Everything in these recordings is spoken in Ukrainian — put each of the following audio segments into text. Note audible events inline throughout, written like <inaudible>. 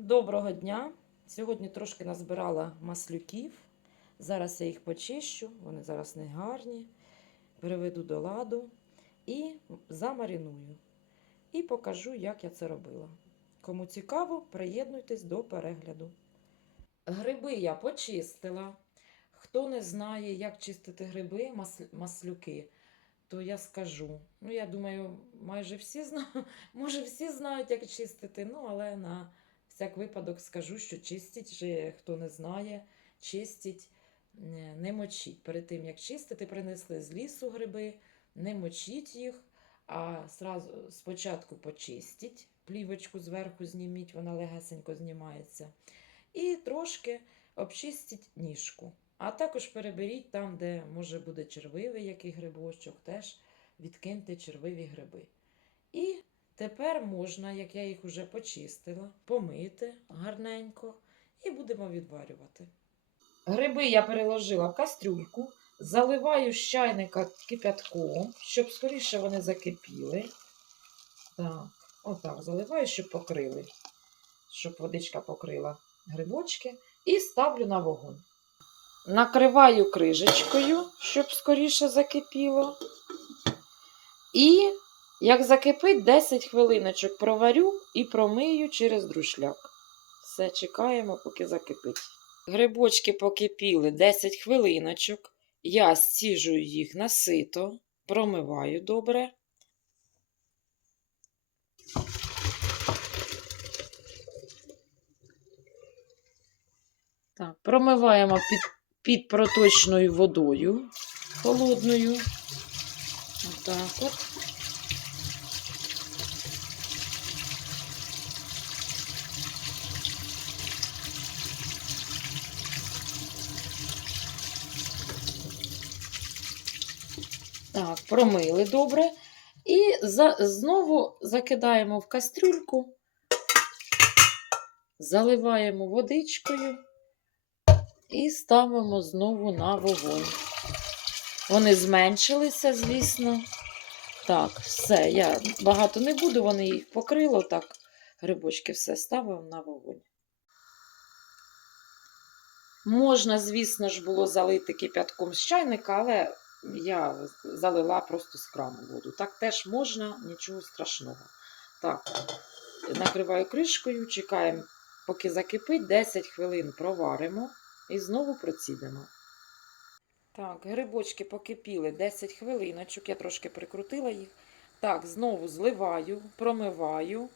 Доброго дня! Сьогодні трошки назбирала маслюків. Зараз я їх почищу, вони зараз не гарні. Переведу до ладу і замариную. І покажу, як я це робила. Кому цікаво, приєднуйтесь до перегляду. Гриби я почистила. Хто не знає, як чистити гриби, мас- маслюки, то я скажу. Ну, я думаю, майже всі знають, <laughs> може, всі знають, як чистити, ну, але на всяк випадок скажу, що чистіть, вже хто не знає, чистіть, не не мочіть. Перед тим, як чистити, принесли з лісу гриби, не мочіть їх, а сразу, спочатку почистіть, плівочку зверху зніміть, вона легесенько знімається. І трошки обчистіть ніжку. А також переберіть там, де може буде червивий який грибочок, теж відкиньте червиві гриби. І Тепер можна, як я їх уже почистила, помити гарненько і будемо відварювати. Гриби я переложила в кастрюльку, заливаю з чайника кипятком, щоб скоріше вони закипіли. Так, отак заливаю, щоб покрили, щоб водичка покрила грибочки, і ставлю на вогонь. Накриваю крижечкою, щоб скоріше закипіло. І як закипить 10 хвилиночок проварю і промию через друшляк. Все, чекаємо, поки закипить. Грибочки покипіли 10 хвилиночок. Я стіжую їх на сито, промиваю добре. Так, промиваємо під, під проточною водою холодною. Отак от. Так, промили добре. І за, знову закидаємо в кастрюльку, заливаємо водичкою і ставимо знову на вогонь. Вони зменшилися, звісно. Так, все, я багато не буду, вони їх покрило, так, грибочки все ставимо на вогонь. Можна, звісно ж, було залити кипятком з чайника, але я залила просто з крану воду. Так теж можна, нічого страшного. Так, накриваю кришкою, чекаємо, поки закипить, 10 хвилин проваримо і знову процідимо. Так, грибочки покипіли 10 хвилиночок, я трошки прикрутила їх. Так, знову зливаю, промиваю.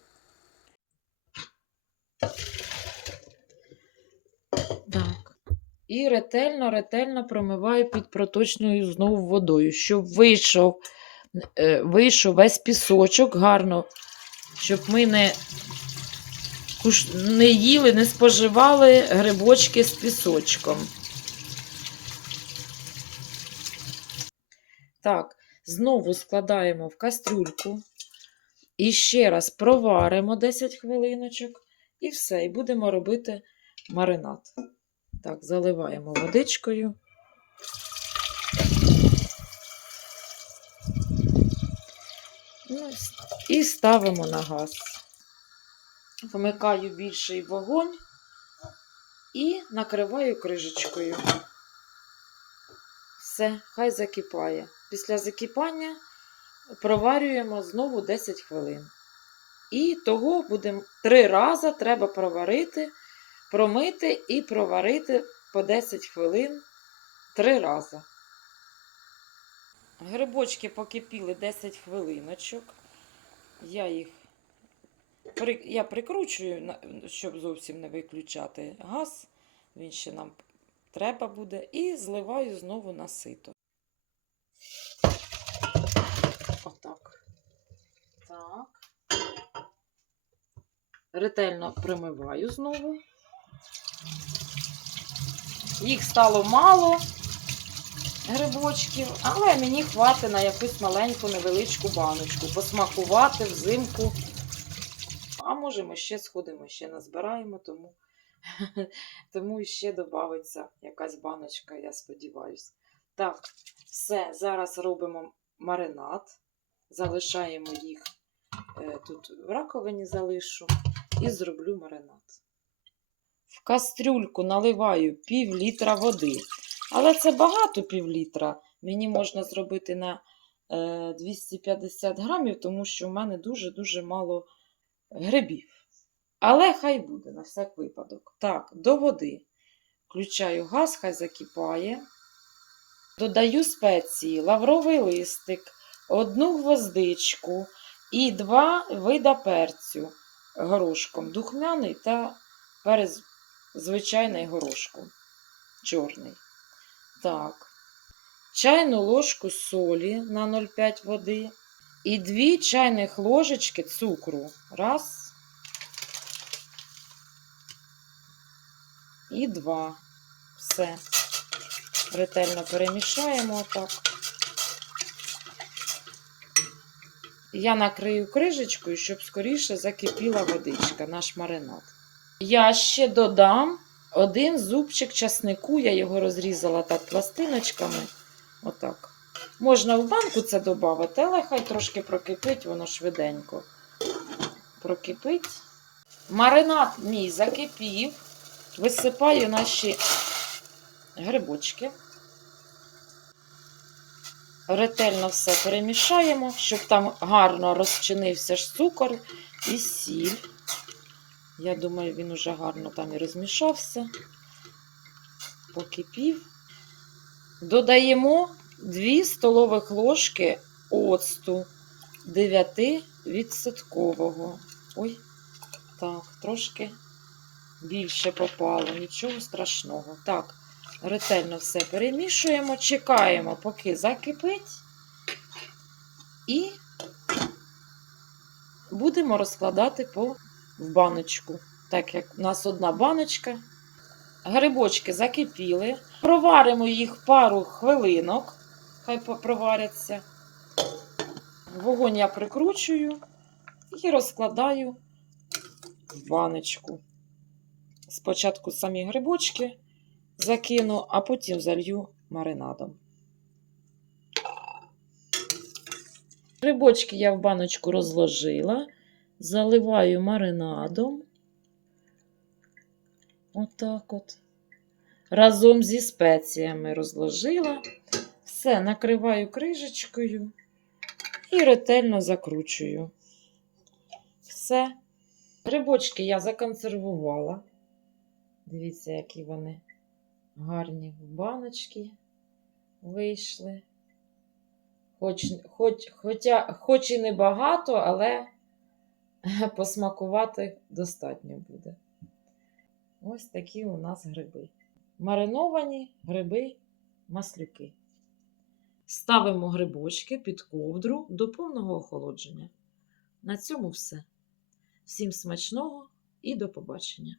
І ретельно, ретельно промиваю під проточною знову водою, щоб вийшов, е, вийшов весь пісочок гарно, щоб ми не, не їли, не споживали грибочки з пісочком. Так, знову складаємо в кастрюльку. І ще раз проваримо 10 хвилиночок. І все, і будемо робити маринад. Так, заливаємо водичкою. Ну, І ставимо на газ. Вмикаю більший вогонь і накриваю крижечкою. Все, хай закипає. Після закипання проварюємо знову 10 хвилин. І того будемо три рази треба проварити, промити і проварити по 10 хвилин три рази. Грибочки покипіли 10 хвилиночок. Я їх я прикручую, щоб зовсім не виключати газ. Він ще нам треба буде. І зливаю знову на сито. Отак. Так. Ретельно примиваю знову. Їх стало мало грибочків, але мені хватить на якусь маленьку невеличку баночку. Посмакувати взимку. А може ми ще сходимо, ще назбираємо, тому, <laughs> тому ще додається якась баночка, я сподіваюся. Так, все, зараз робимо маринад. Залишаємо їх е, тут в раковині залишу і зроблю маринад. Кастрюльку наливаю пів літра води. Але це багато пів літра. Мені можна зробити на е, 250 грамів, тому що в мене дуже-дуже мало грибів. Але хай буде на всяк випадок. Так, до води. Включаю газ, хай закипає. Додаю спеції, лавровий листик, одну гвоздичку і два вида перцю горошком. Духмяний та перець звичайний горошком. Чорний. Так. Чайну ложку солі на 0,5 води і 2 чайних ложечки цукру. Раз. І два. Все. Ретельно перемішаємо отак. Я накрию крижечкою, щоб скоріше закипіла водичка, наш маринад. Я ще додам один зубчик часнику, я його розрізала так пластиночками. Отак. Можна в банку це додати, але хай трошки прокипить, воно швиденько. Прокипить. Маринад мій закипів. Висипаю наші грибочки. Ретельно все перемішаємо, щоб там гарно розчинився ж цукор і сіль. Я думаю, він уже гарно там і розмішався. Покипів. Додаємо 2 столових ложки оцту 9%. Ой, так, трошки більше попало, нічого страшного. Так, ретельно все перемішуємо, чекаємо, поки закипить. І будемо розкладати по в баночку. Так як у нас одна баночка. Грибочки закипіли. Проваримо їх пару хвилинок. Хай проваряться. Вогонь я прикручую і розкладаю в баночку. Спочатку самі грибочки закину, а потім залью маринадом. Грибочки я в баночку розложила, заливаю маринадом. Отак от. Разом зі спеціями розложила. Все, накриваю крижечкою і ретельно закручую. Все. Грибочки я законсервувала. Дивіться, які вони гарні баночки вийшли. Хоч, хоч, хоча, хоч і не багато, але <laughs> посмакувати достатньо буде. Ось такі у нас гриби. Мариновані гриби маслюки. Ставимо грибочки під ковдру до повного охолодження. На цьому все. Всім смачного і до побачення!